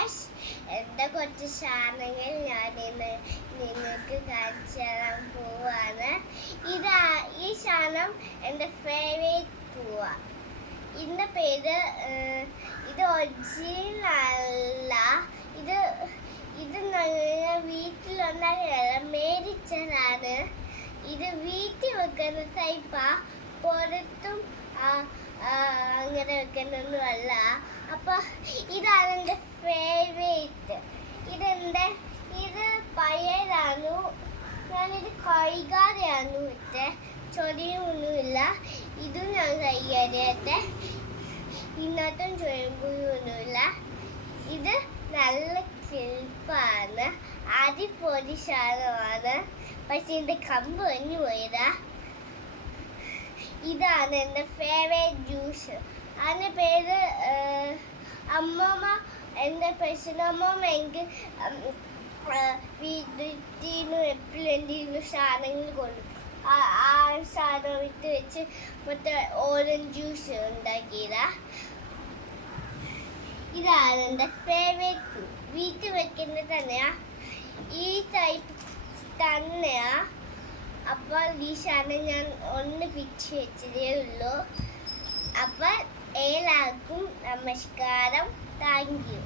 Guys, എൻ്റെ കുറച്ച് സാധനങ്ങൾ ഞാൻ ഇന്ന് നിങ്ങൾക്ക് കാണിച്ചു തരാൻ പോവാണ്. ഈ സാധനം എൻ്റെ ഫേവറേറ്റ് പൂവാ. ഇതിൻ്റെ പേര് ഇത് ഒറിജിനൽ അല്ല. ഇത് ഞങ്ങൾ വീട്ടിലുണ്ടാക്കിയല്ല, മേടിച്ചതാണ്. ഇത് വീട്ടിൽ വെക്കുന്ന ടൈപ്പാ, പുറത്തും അങ്ങനെ വെക്കുന്നൊന്നും അല്ല. അപ്പൊ ഇതാണ് എൻ്റെ ഫേവറേറ്റ്. ഇത് പഴയതാണ്. ഞാനിത് കൈകാതെയാണ് ഇട്ട്, ചൊടിയൊന്നുമില്ല. ഇതും ഞാൻ കൈകാരിയാട്ടെ, ഇന്നത്തും ചൊടിയൊന്നുമില്ല. ഇത് നല്ല കിളിപ്പാണ്, അടിപൊളി സാധനമാണ്. പക്ഷെ ഇതിൻ്റെ കമ്പ് ഒന്നു പോയതാ. ഇതാണ് എൻ്റെ ഫേവറേറ്റ് ജ്യൂസ്. അതിൻ്റെ പേര് അമ്മമ്മ. എൻ്റെ പ്രശ്നമ്മ എനിക്ക് വീട്ടിൽ എപ്പോഴും എന്തെങ്കിലും സാധനങ്ങൾ കൊടുക്കും. ആ സാധനം ഇട്ട് വെച്ച് മറ്റേ ഓറഞ്ച് ജ്യൂസ് ഉണ്ടാക്കിയതാ. ഇതാണ് എൻ്റെ ഫേവറേറ്റ്. വീട്ടിൽ വെക്കുന്നത് തന്നെയാ, ഈ ടൈപ്പ് തന്നെയാ. അപ്പോൾ ഈ സാധനം ഞാൻ ഒന്ന് പിച്ച് വെച്ചതേ ഉള്ളൂ. അപ്പോൾ എല്ലാവർക്കും നമസ്കാരം. Thank you.